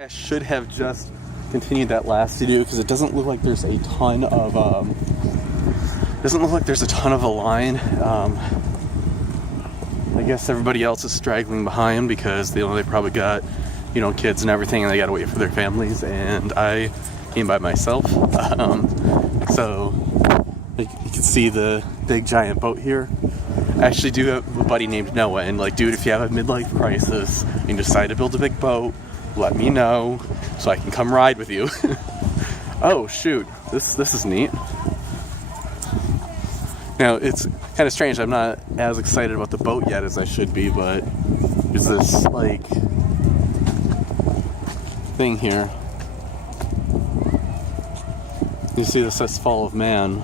I should have just continued that last video because it doesn't look like there's a ton of a line. I guess everybody else is straggling behind because they probably got kids and everything, and they gotta wait for their families, and I came by myself. So you can see the big giant boat here. I actually do have a buddy named Noah, and dude, if you have a midlife crisis and you decide to build a big boat, let me know so I can come ride with you. Oh shoot, this is neat. Now it's kind of strange, I'm not as excited about the boat yet as I should be, but there's this thing here. You see this says Fall of Man.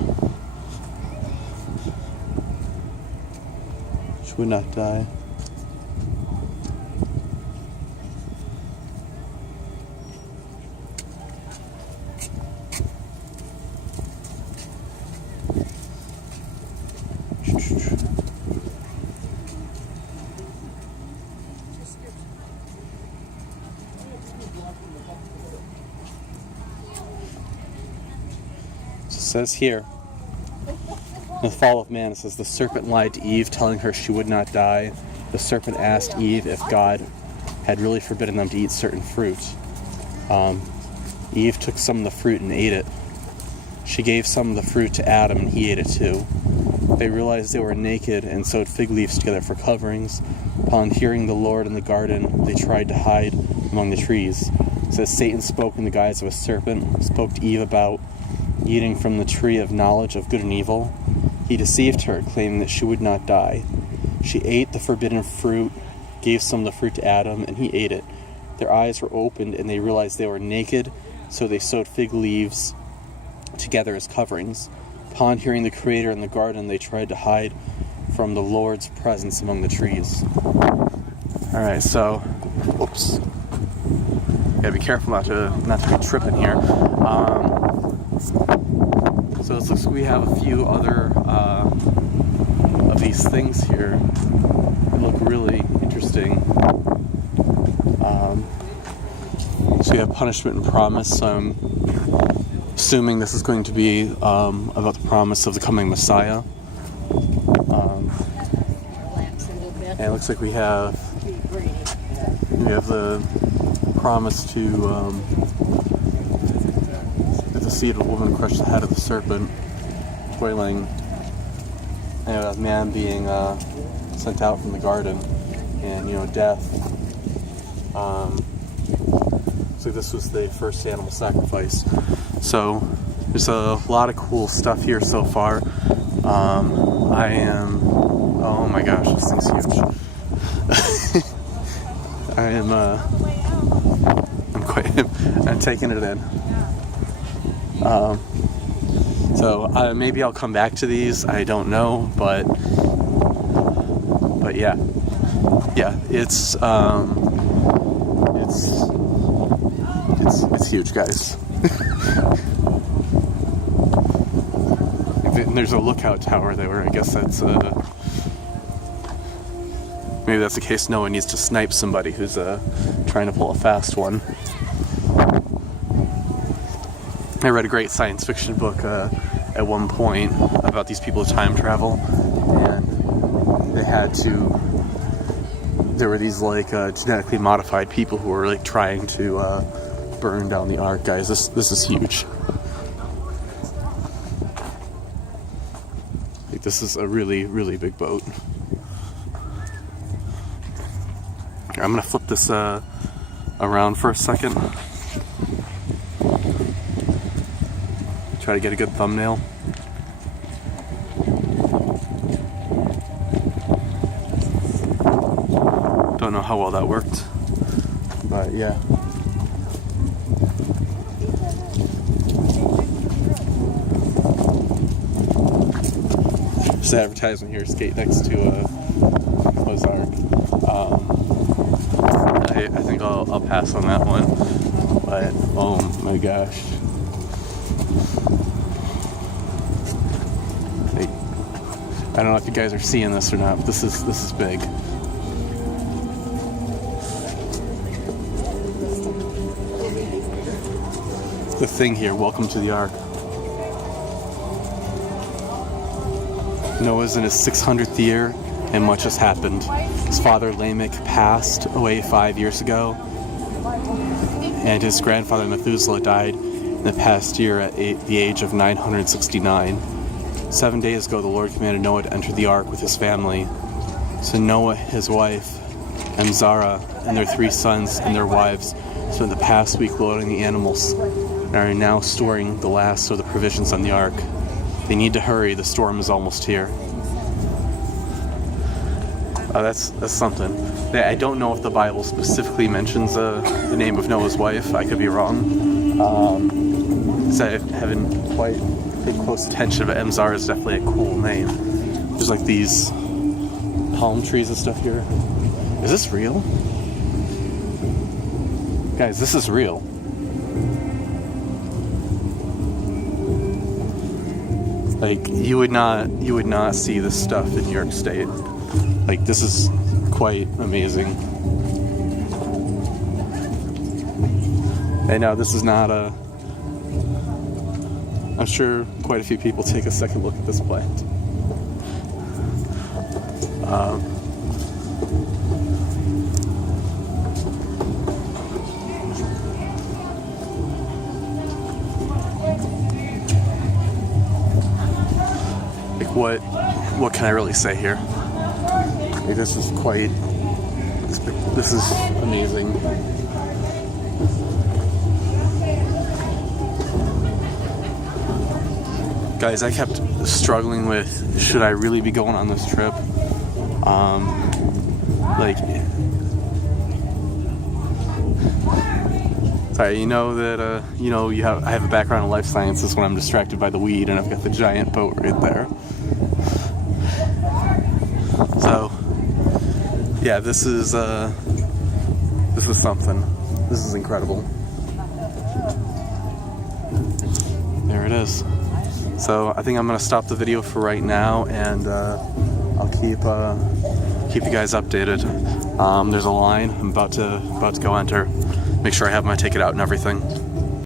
She would not die. It says here, in the Fall of Man, it says, the serpent lied to Eve, telling her she would not die. The serpent asked Eve if God had really forbidden them to eat certain fruit. Eve took some of the fruit and ate it. She gave some of the fruit to Adam, and he ate it too. They realized they were naked and sewed fig leaves together for coverings. Upon hearing the Lord in the garden, they tried to hide among the trees. It says, Satan spoke in the guise of a serpent, spoke to Eve about eating from the tree of knowledge of good and evil. He deceived her, claiming that she would not die. She ate the forbidden fruit, gave some of the fruit to Adam, and he ate it. Their eyes were opened, and they realized they were naked, so they sewed fig leaves together as coverings. Upon hearing the Creator in the garden, they tried to hide from the Lord's presence among the trees. Alright, so, whoops. Gotta be careful not to be tripping here. So it looks like we have a few other of these things here that look really interesting. So we have punishment and promise. So I'm assuming this is going to be about the promise of the coming Messiah. And it looks like we have the promise to that the seed of the woman crush the head of the serpent, spoiling a man being sent out from the garden, and death. So this was the first animal sacrifice. So there's a lot of cool stuff here so far. Oh my gosh, this thing's huge. I'm taking it in. So maybe I'll come back to these. I don't know, but yeah, it's huge, guys. And there's a lookout tower there. I guess that's maybe that's the case. No one needs to snipe somebody who's trying to pull a fast one. I read a great science fiction book at one point about these people who time travel, and there were these genetically modified people who were trying to burn down the Ark. Guys, this is huge. This is a really, really big boat. Here, I'm gonna flip this around for a second. Try to get a good thumbnail. Don't know how well that worked, but yeah. There's an advertisement here, skate next to Ozark. I think I'll pass on that one, but oh my gosh. I don't know if you guys are seeing this or not, but this is big. the thing here, welcome to the Ark. Noah's in his 600th year, and much has happened. His father Lamech passed away 5 years ago, and his grandfather Methuselah died in the past year at the age of 969. 7 days ago, the Lord commanded Noah to enter the Ark with his family. So Noah, his wife, and Zara, and their 3 sons and their wives spent the past week loading the animals and are now storing the last of the provisions on the Ark. They need to hurry, the storm is almost here. That's something. I don't know if the Bible specifically mentions the name of Noah's wife. I could be wrong. So I haven't quite paid close attention, but Zara is definitely a cool name. There's like these palm trees and stuff here. Is this real? Guys, this is real. Like, you would not see this stuff in New York State. Like, this is quite amazing. And now this is not a... I'm sure quite a few people take a second look at this plant. Like, what can I really say here? Like, this is amazing. Guys, I kept struggling with, should I really be going on this trip? Sorry, you know that, I have a background in life sciences when I'm distracted by the weed, and I've got the giant boat right there. So, yeah, this is something. This is incredible. There it is. So I think I'm gonna stop the video for right now, and I'll keep you guys updated. There's a line I'm about to go enter. Make sure I have my ticket out and everything.